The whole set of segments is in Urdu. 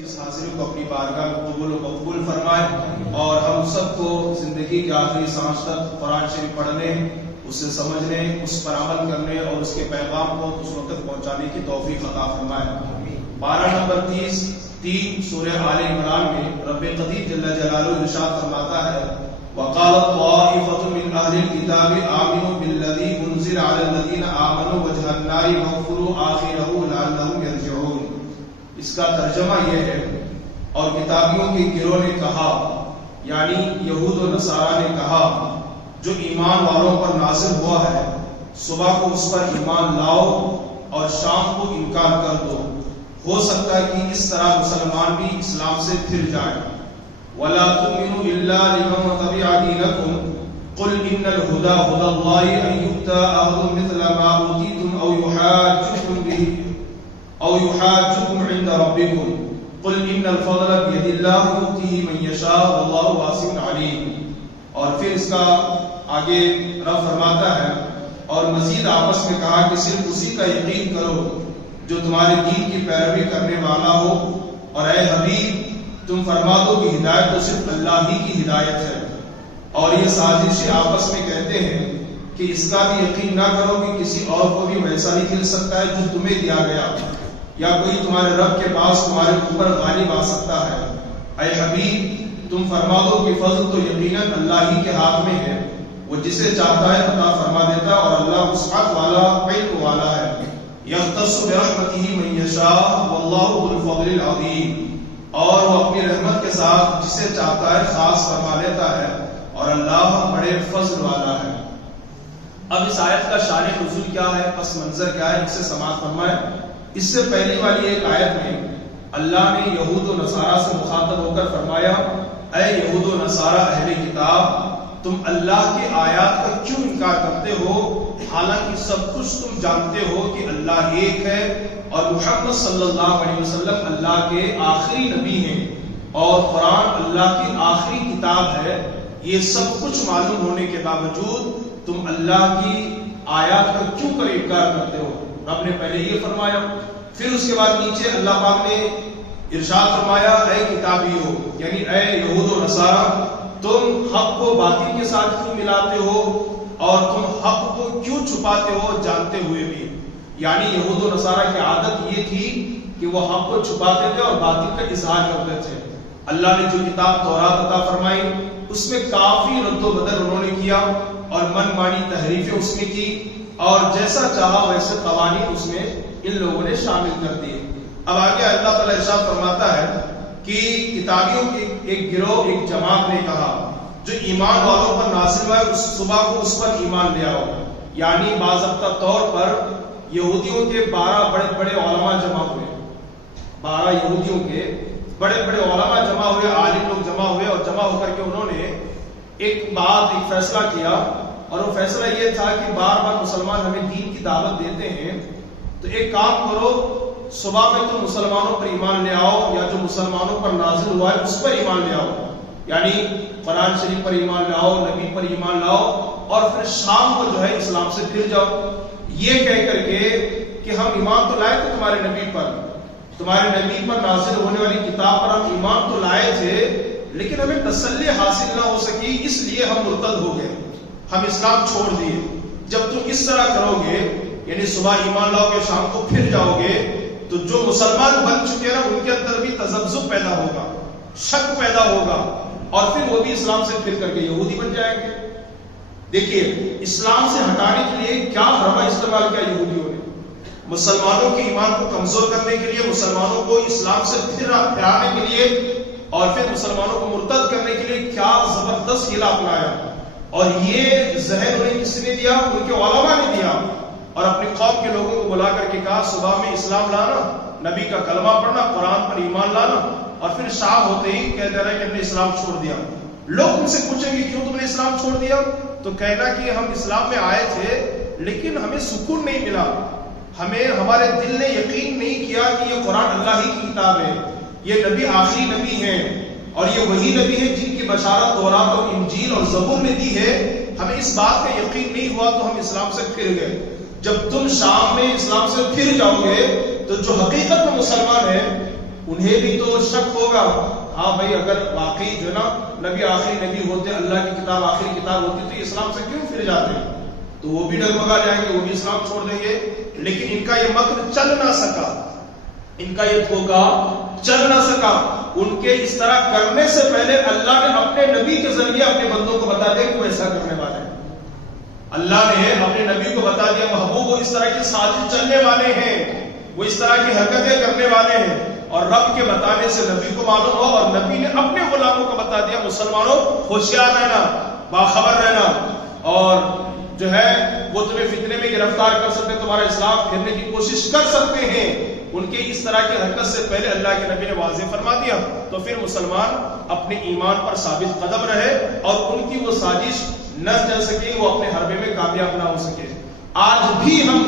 اس حاضری کو اپنی بارگاہ میں قبول و مقبول فرمائے اور ہم سب کو زندگی کے آخری سانس تک قرآن شریف پڑھنے، اسے سمجھنے، اس پر عمل کرنے اور اس کے پیغام کو اس وقت پہنچانے کی توفیق عطا فرمائے۔ پارہ نمبر 3 سورہ آل عمران میں رب قدیر جل جلالہ ارشاد فرماتا ہے وَقَالَتْ طَائِفَةٌ مِّنْ أَهْلِ الْكِتَابِ آمِنُوا بِالَّذِي أُنزِلَ عَلَى الَّذِينَ آمَنُوا وَجْهَ النَّارِ وَاكْفُرُوا آخِرَهُ لَعَلَّهُمْ يَرْجِعُونَ۔ اس کا ترجمہ یہ ہے، اور کتابیوں کے گروہ نے کہا، یعنی یہود و نصارہ نے کہا، جو ایمان والوں پر نازل ہوا ہے صبح کو اس پر ایمان لاؤ اور شام کو انکار کر دو، ہو سکتا ہے کہ اس طرح مسلمان بھی اسلام سے پھر جائیں۔ وَلَا تُؤْمِنُوا إِلَّا لِمَن تَبِعَ دِينَكُمْ قُلْ إِنَّ الْهُدَى هُدَى اللَّهِ أَن يُؤْتَىٰ أَحَدٌ مِثْلَ مَا أُوتِيتُمْ أَوْ يُحَاجُّكُمْ عِندَ رَبِّكُمْ قُلْ إِنَّ الْفَضْلَ بِيَدِ اللَّهِ يُؤْتِيهِ مَن يَشَاءُ وَاللَّهُ وَاسِعٌ عَلِيمٌ۔ اور پھر اس کا آگے رب فرماتا ہے اور مزید آپس میں کہا کہ صرف اسی کا یقین کرو جو تمہارے دین کی پیروی کرنے والا ہو، اور اے حبیب تم فرما دو کہ ہدایت تو صرف اللہ ہی کی ہدایت ہے۔ اور یہ سازشیں آپس میں کہتے ہیں کہ اس کا بھی یقین نہ کرو کہ کسی اور کو بھی ویسا ہی مل سکتا ہے جو تمہیں دیا گیا، یا کوئی تمہارے رب کے پاس تمہارے اوپر غالب آ سکتا ہے۔ اے حبیب تم فرما دو کہ فضل تو یقیناً اللہ ہی کے ہاتھ میں ہے، وہ جسے چاہتا ہے عطا فرما دیتا، اور اللہ وسعت والا، علم والا ہے۔ یختص برحمتہ من یشاء واللہ ذو الفضل العظیم، اور وہ اپنی رحمت کے ساتھ جسے چاہتا ہے خاص فرما لیتا ہے، اور اللہ بڑے فضل والا ہے۔ اب اس آیت کا شان نزول کیا ہے، پس منظر کیا ہے، اس سے سماعت فرمائے۔ اس سے پہلی والی ایک آیت میں اللہ نے یہود و نصارہ سے مخاطب ہو کر فرمایا اے یہود و نصارہ اہل کتاب، تم اللہ کے آیات کا کیوں انکار کرتے ہو، حالانکہ سب کچھ تم جانتے ہو کہ اللہ ایک ہے اور محمد صلی اللہ علیہ وسلم اللہ کے آخری نبی ہیں اور قرآن اللہ کی آخری کتاب ہے۔ یہ سب کچھ معلوم ہونے کے باوجود تم اللہ کی آیات کا کیوں کر انکار کرتے ہو؟ رب نے پہلے یہ فرمایا، پھر اس کے بعد نیچے اللہ پاک نے ارشاد فرمایا اے کتابیو، یعنی اے یہود و نصارہ، تم حق کو باطل کے ساتھ کیوں ملاتے ہو اور تم حق کو کیوں چھپاتے ہو جانتے ہوئے بھی؟ یعنی یہود و نصارہ کی عادت یہ تھی کہ وہ حق کو چھپاتے تھے اور باطل کا اظہار کرتے تھے۔ اللہ نے جو کتاب تورات عطا فرمائی اس میں کافی رد و بدل انہوں نے کیا اور من مانی تحریفیں اس میں کی، اور جیسا چاہا ویسے قوانین اس میں ان لوگوں نے شامل کر دیے۔ اب آگے اللہ تعالیٰ ارشاد فرماتا ہے کہ کتابیوں کے ایک گروہ، ایک جماعت نے کہا جو ایمان والوں پر نازل ہوا ہے اس صبح کو اس پر ایمان لے آؤ، یعنی باضابطہ طور پر یہودیوں کے 12 بڑے بڑے علماء جمع ہوئے، 12 یہودیوں کے بڑے بڑے علماء جمع ہوئے، عالم لوگ جمع ہوئے، اور جمع ہو کر کے انہوں نے ایک فیصلہ کیا، اور وہ فیصلہ یہ تھا کہ بار بار مسلمان ہمیں دین کی دعوت دیتے ہیں، تو ایک کام کرو، صبح میں تم مسلمانوں پر ایمان لے آؤ، یا جو مسلمانوں پر نازل ہوا ہے اس پر ایمان لے آؤ، یعنی قرآن شریف پر ایمان لاؤ، نبی پر ایمان لاؤ، اور پھر شام کو جو ہے اسلام سے پھر جاؤ۔ یہ کہہ کر کے کہ ہم ایمان تو لائے تھے تمہارے نبی پر، تمہارے نبی پر نازل ہونے والی کتاب پر ہم ایمان تو لائے تھے، لیکن ہمیں تسلی حاصل نہ ہو سکی، اس لیے ہم مرتد ہو گئے، ہم اسلام چھوڑ دیے۔ جب تم اس طرح کرو گے، یعنی صبح ایمان لاؤ گے شام کو پھر جاؤ گے، تو جو مسلمان بن چکے ہیں ان کے اندر بھی تذبذب پیدا ہوگا، شک پیدا ہوگا، اور پھر وہ بھی اسلام سے پھر کر کے یہودی بن جائیں گے۔ دیکھیے اسلام سے ہٹانے کے لیے کیا حربہ استعمال کیا یہودیوں نے، مسلمانوں کے ایمان کو کمزور کرنے کے لیے، مسلمانوں کو اسلام سے پھرانے کے لیے، اور پھر مسلمانوں کو مرتد کرنے کے لیے کیا زبردست ہیلا اپنایا، اور یہ ذہن انہیں کس نے دیا؟ ان کے علماء نے دیا، اور اپنی قوم کے لوگوں کو بلا کر کے کہا صبح میں اسلام لانا، نبی کا کلمہ پڑھنا، قرآن پر ایمان لانا، اور پھر شام ہوتے ہی کہہ دے رہا ہے کہ ہم نے اسلام چھوڑ دیا۔ لوگ ان سے پوچھیں گے کیوں تم نے اسلام چھوڑ دیا؟ تو کہنا کہ ہم اسلام میں آئے تھے لیکن ہمیں سکون نہیں ملا، ہمارے دل نے یقین نہیں کیا کہ یہ قرآن اللہ ہی کی کتاب ہے، یہ نبی آخری نبی ہیں، اور یہ وہی نبی ہیں جن کی بشارت تورات اور انجیل اور زبور نے دی ہے، ہمیں اس بات کا یقین نہیں ہوا تو ہم اسلام سے پھر گئے۔ جب تم شام میں اسلام سے پھر جاؤ گے تو جو حقیقت میں مسلمان ہے انہیں بھی تو شک ہوگا، ہاں بھائی اگر واقعی جو نا نبی آخری نبی ہوتے، اللہ کی کتاب آخری کتاب ہوتی، تو یہ اسلام سے کیوں پھر جاتے ہیں؟ تو وہ بھی ڈگمگا جائیں گے، وہ بھی اسلام چھوڑ دیں گے. لیکن ان کا یہ مکر چل نہ سکا، ان کا یہ دھوکہ چل نہ سکا. ان کے اس طرح کرنے سے پہلے اللہ نے اپنے نبی کے ذریعے اپنے بندوں کو بتا دیا کہ وہ ایسا کرنے والے ہیں. اللہ نے اپنے نبی کو بتا دیا محبوب وہ اس طرح کی سازش چلنے والے ہیں، وہ اس طرح کی حرکتیں کرنے والے ہیں. اور رب کے بتانے سے نبی کو معلوم ہو، اور نبی نے اپنے غلاموں کو بتا دیا مسلمانوں ہوشیار رہنا، باخبر رہنا، اور جو ہے وہ تمہیں فتنے میں گرفتار کر سکتے، تمہارا اسلام پھیرنے کی کوشش کر سکتے ہیں. ان کے اس طرح کی حرکت سے پہلے اللہ کے نبی نے واضح فرما دیا. تو پھر مسلمان اپنے ایمان پر ثابت قدم رہے اور ان کی وہ سازش نہ چل سکے، وہ اپنے حربے میں کامیاب نہ ہو سکے. آج بھی ہم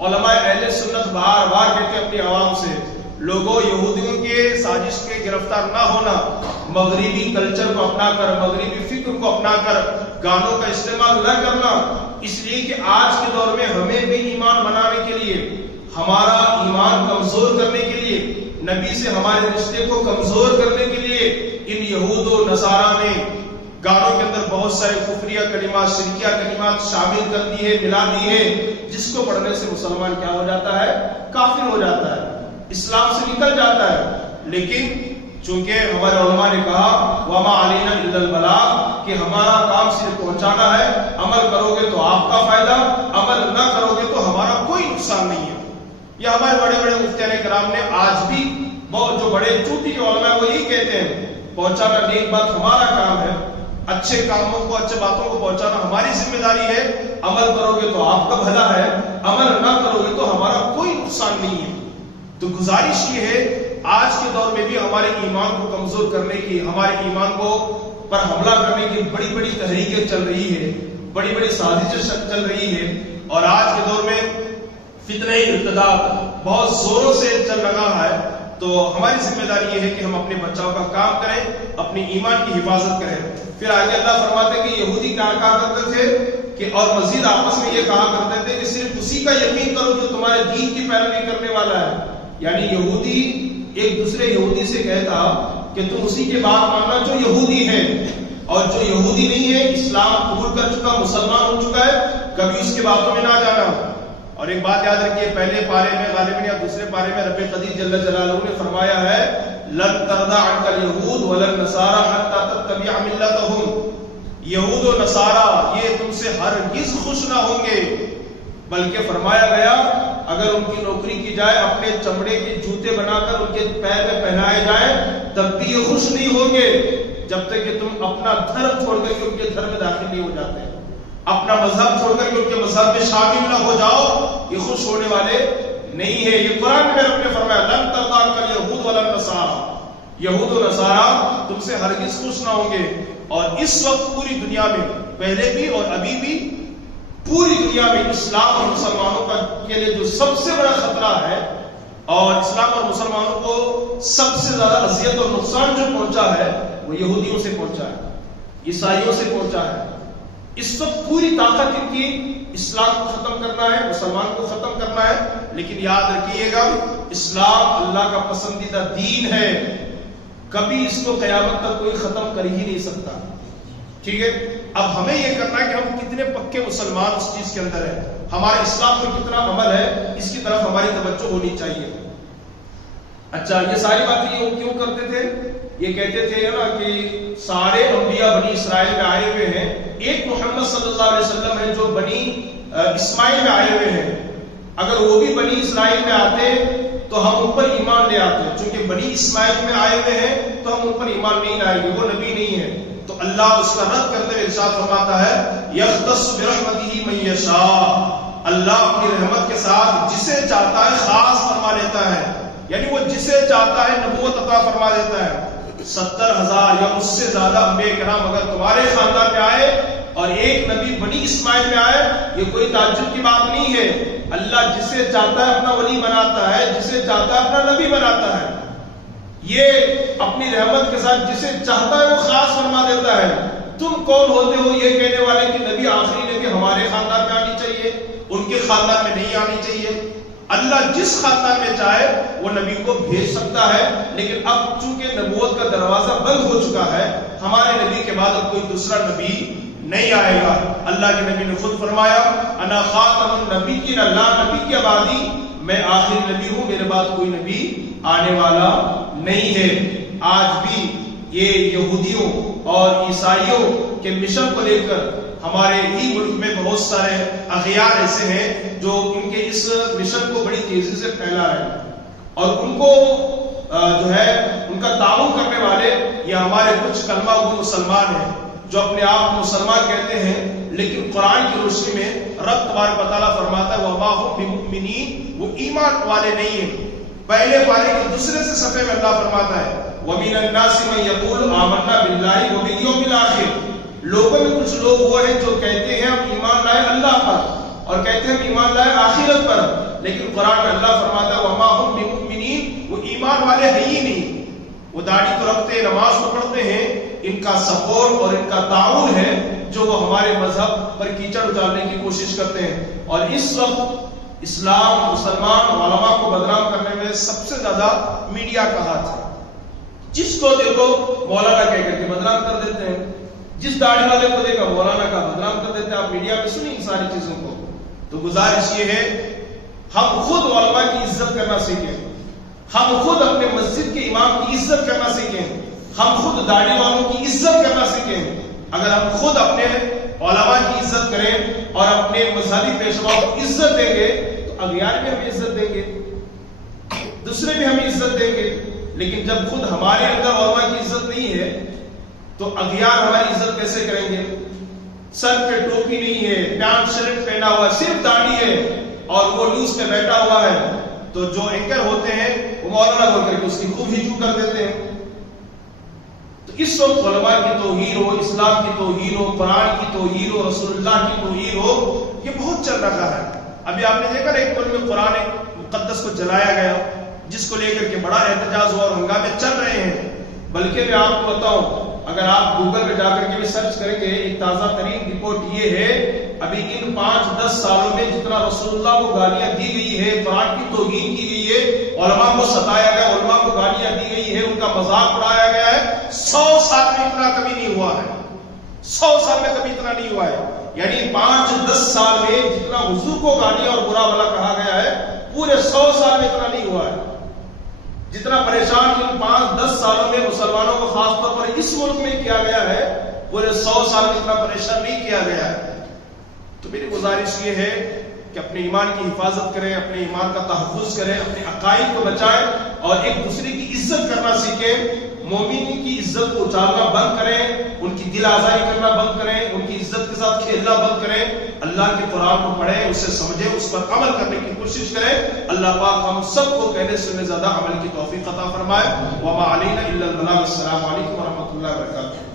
علماء اہل سنت بار بار کہتے ہیں اپنی عوام سے، لوگوں یہودیوں کے سازش کے گرفتار نہ ہونا، مغربی کلچر کو اپنا کر، مغربی فکر کو اپنا کر گانوں کا استعمال نہ کرنا. اس لیے کہ آج کے دور میں ہمیں بھی ایمان بنانے کے لیے، ہمارا ایمان کمزور کرنے کے لیے، نبی سے ہمارے رشتے کو کمزور کرنے کے لیے ان یہود و نصارا نے گانوں کے اندر بہت سارے کفریہ کلمات، شرکیہ کلمات شامل کر دی ہے، ملا دی ہے، جس کو پڑھنے سے مسلمان کیا ہو جاتا ہے؟ کافر ہو جاتا ہے، اسلام سے نکل جاتا ہے. لیکن چونکہ ہمارے علماء نے کہا وما علینا الا البلاغ، کہ ہمارا کام صرف پہنچانا ہے، عمل کرو گے تو آپ کا فائدہ، عمل نہ کرو گے تو ہمارا کوئی نقصان نہیں ہے. یہ ہمارے بڑے بڑے مفتیان کرام نے آج بھی بہت جو بڑے چوٹی کے علماء وہ یہی کہتے ہیں، پہنچانا نیک بات ہمارا کام ہے، اچھے کاموں کو، اچھے باتوں کو پہنچانا ہماری ذمہ داری ہے، عمل کرو گے تو آپ کا بھلا ہے، عمل نہ کرو گے تو ہمارا کوئی نقصان نہیں ہے. تو گزارش یہ ہے آج کے دور میں بھی ہمارے ایمان کو کمزور کرنے کی، ہمارے ایمان کو پر حملہ کرنے کی بڑی بڑی تحریکیں چل رہی ہے، بڑی بڑی سازشیں چل رہی ہے. اور آج کے دور میں فتنہ ارتداد بہت زوروں سے چل رہا ہے. تو ہماری ذمہ داری یہ ہے کہ ہم اپنے بچاؤ کا کام کریں، اپنے ایمان کی حفاظت کریں. پھر آگے اللہ فرماتے ہیں کہ یہودی کیا کہا کرتے تھے کہ، اور مزید آپس میں یہ کہا کرتے تھے کہ صرف اسی کا یقین کرو جو تمہارے دین کی پیروی کرنے والا ہے. یعنی یہودی ایک دوسرے یہودی سے کہتا کہ تم اسی کے بات ماننا جو یہودی ہے، اور جو یہودی نہیں ہے، اسلام قبول کر چکا، مسلمان ہو چکا ہے، کبھی اس کے باتوں میں نہ جانا. اور ایک بات یاد رکھیے، پہلے پارے میں غالباً یا دوسرے پارے میں رب قدیر جل جلالہ نے فرمایا ہے لن ترضى عنك اليهود ولا النصارى حتى تتبع ملتهم. یہود و نصارہ یہ تم سے ہرگز خوش نہ ہوں گے، بلکہ فرمایا گیا اگر ان کی نوکری کی جائے، اپنے چمڑے کے جوتے بنا کر ان کے پیر میں پہنائے جائیں، تب بھی یہ خوش نہیں ہوں گے جب تک کہ تم اپنا دھرم چھوڑ کر کے ان کے دھرم میں داخل نہیں ہو جاتے، اپنا مذہب چھوڑ کر کے ان کے مذہب میں شامل نہ ہو جاؤ، یہ خوش ہونے والے نہیں ہے. یہ قرآن میں رب نے فرمایا لن ترضى عنك اليهود ولا النصارى، یہود و نصارہ تم سے ہرگز خوش نہ ہوں گے. اور اس وقت پوری دنیا میں، پہلے بھی اور ابھی بھی پوری دنیا میں اسلام اور مسلمانوں کے لیے جو سب سے بڑا خطرہ ہے، اور اسلام اور مسلمانوں کو سب سے زیادہ اذیت اور نقصان جو پہنچا ہے وہ یہودیوں سے پہنچا ہے، عیسائیوں سے پہنچا ہے. اس وقت پوری طاقت ان کی اسلام کو ختم کرنا ہے، مسلمان کو ختم کرنا ہے. لیکن یاد رکھیے گا اسلام اللہ کا پسندیدہ دین ہے، کبھی اس کو قیامت تک کوئی ختم کر ہی نہیں سکتا. ٹھیک ہے، اب ہمیں یہ کرنا ہے کہ ہم کتنے پکے مسلمان اس چیز کے اندر ہیں، ہمارے اسلام میں کتنا عمل ہے، اس کی طرف ہماری توجہ ہونی چاہیے. اچھا، یہ ساری باتیں یہ کیوں کرتے تھے؟ یہ کہتے تھے نا کہ سارے انبیاء بنی اسرائیل میں آئے ہوئے ہیں، ایک محمد صلی اللہ علیہ وسلم ہے جو بنی اسماعیل میں آئے ہوئے ہیں، اگر وہ بھی بنی اسرائیل میں آتے تو ہم ان پر ایمان لے آتے، چونکہ بنی اسماعیل میں آئے ہوئے ہیں تو ہم ان پر ایمان نہیں لائیں گے، وہ نبی نہیں ہے. تو اللہ اس کا رد کرتے ہوئے ارشاد فرماتا ہے یختص برحمتہ من یشاء، اللہ اپنی رحمت کے ساتھ جسے چاہتا ہے خاص فرما لیتا ہے، یعنی وہ جسے چاہتا ہے نبوت عطا فرما دیتا ہے. 70,000 یا اس سے زیادہ انبیاء کرام اگر تمہارے خاندان میں آئے اور ایک نبی بنی اسماعیل میں آئے، یہ کوئی تعجب کی بات نہیں ہے. اللہ جسے چاہتا ہے اپنا ولی بناتا ہے، جسے چاہتا ہے اپنا نبی بناتا ہے. یہ اپنی رحمت کے ساتھ جسے چاہتا ہے وہ خاص فرما دیتا ہے. تم کون ہوتے ہو یہ کہنے والے کہ نبی آخری نبی ہمارے خاندان میں آنی چاہیے، ان کے خاندان میں نہیں آنی چاہیے؟ اللہ جس خاندان میں چاہے وہ نبی کو بھیج سکتا ہے، لیکن اب چونکہ نبوت کا دروازہ بند ہو چکا ہے، ہمارے نبی کے بعد اب کوئی دوسرا نبی نہیں آئے گا۔ اللہ کے نبی نے خود فرمایا انا خاتم النبیین، لا نبی کی آبادی، میں آخری نبی ہوں، میرے بعد کوئی نبی آنے والا نہیں ہے۔ آج بھی یہ یہودیوں اور عیسائیوں کے مشن کو لے کر ہمارے ہی ملک میں بہت سارے اغیار ایسے ہیں جو ان کے اس مشن کو بڑی تیزی سے پھیلا رہے ہیں، اور ان کو جو ہے ان کا تعاون کرنے والے یہ ہمارے کچھ کلمہ گو مسلمان ہیں جو اپنے آپ کو مسلمان کہتے ہیں، لیکن قرآن کی روشنی میں رب تبارک و تعالیٰ فرماتا ہے وَمَا هُمْ بِمُؤْمِنِينَ، وہ ایمان والے نہیں ہیں۔ پہلے پارے کے دوسرے سے صفحے میں اللہ فرماتا ہے وَمِنَ النَّاسِ مَن يَقُولُ آمَنَّا بِاللَّهِ وَبِالْيَوْمِ الْآخِرِ، لوگوں میں کچھ لوگ وہ ہیں جو کہتے ہیں ہم ایمان لائے اللہ پر اور کہتے ہیں ہم ایمان لائے آخرت پر، لیکن قرآن میں اللہ فرماتا ہے وَمَا هُمْ بِمُؤْمِنِينَ، وہ ایمان والے ہیں ہی نہیں۔ وہ داڑھی تو رکھتے ہیں، نماز تو پڑھتے ہیں، ان کا سپورٹ اور ان کا تعاون ہے جو وہ ہمارے مذہب پر کیچڑ اچالنے کی کوشش کرتے ہیں۔ اور اس وقت اسلام، مسلمان علماء کو بدنام کرنے میں سب سے زیادہ میڈیا کا ہاتھ ہے۔ جس کو دیکھو مولانا کہہ کر کے بدنام کر دیتے ہیں، جس داڑھی والے کو دیکھا مولانا کا بدنام کر دیتے ہیں۔ آپ میڈیا میں سنیں ان ساری چیزوں کو۔ تو گزارش یہ ہے ہم خود علماء کی عزت کرنا سیکھیں، ہم خود اپنے مسجد کے امام کی عزت کرنا سیکھیں، ہم خود داڑھی والوں کی عزت کرنا سیکھیں۔ اگر ہم خود اپنے علماء کی عزت کریں اور اپنے مذہبی پیشواؤں کو عزت دیں گے تو اغیار بھی ہمیں عزت دیں گے، دوسرے بھی ہمیں عزت دیں گے۔ لیکن جب خود ہمارے اندر علماء کی عزت نہیں ہے تو اغیار ہماری عزت کیسے کریں گے؟ سر پہ ٹوپی نہیں ہے، پینٹ شرٹ پہنا ہوا ہے، صرف داڑھی ہے اور وہ نیوز پہ بیٹھا ہوا ہے، تو جو اینکر ہوتے ہیں وہ مولانا بول کر کے اس کی خوب ہجو کر دیتے ہیں۔ تو اس وقت علماء کی توہین ہو، اسلام کی توہین ہو، قرآن کی توہین ہو، رسول اللہ کی توہین ہو، یہ بہت چل رہا ہے۔ ابھی آپ نے دیکھا ایک ملک میں قرآن مقدس کو جلایا گیا، جس کو لے کر کے بڑا احتجاج ہوا اور ہنگامے چل رہے ہیں۔ بلکہ میں آپ کو بتاؤں، اگر آپ گوگل پہ جا کر کے بھی سرچ کریں گے، ایک تازہ ترین رپورٹ یہ ہے ابھی ان 5-10 سالوں میں جتنا رسول اللہ کو گالیاں دی گئی ہے، قرآن کی توہین کی گئی ہے، علماء کو ستایا گیا، علماء کو گالیاں دی گئی ہے، ان کا مذاق اڑایا گیا ہے، 100 سال میں اتنا کبھی نہیں ہوا ہے، 100 سال میں کبھی اتنا نہیں ہوا ہے۔ یعنی 5-10 سال میں جتنا حضور کو گالیاں اور برا بھلا کہا گیا ہے، پورے 100 سال میں اتنا نہیں ہوا ہے۔ جتنا پریشان ان 5-10 سالوں میں مسلمانوں کو خاص طور پر اس ملک میں کیا گیا ہے، پورے 100 سال میں اتنا پریشان نہیں کیا گیا ہے۔ تو میری گزارش یہ ہے کہ اپنے ایمان کی حفاظت کریں، اپنے ایمان کا تحفظ کریں، اپنے عقائد کو بچائیں اور ایک دوسرے کی عزت کرنا سیکھیں۔ مومنین کی عزت کو اچارنا بند کریں، ان کی دل آزاری کرنا بند کریں، ان کی عزت کے ساتھ کھیلنا بند کریں۔ اللہ کے قرآن کو پڑھیں، اسے سمجھیں، اس پر عمل کرنے کی کوشش کریں۔ اللہ پاک ہم سب کو کہنے سننے زیادہ عمل کی توفیق عطا فرمائے۔ وما علینا الا البلاغ۔ السلام علیکم ورحمۃ اللہ وبرکاتہ۔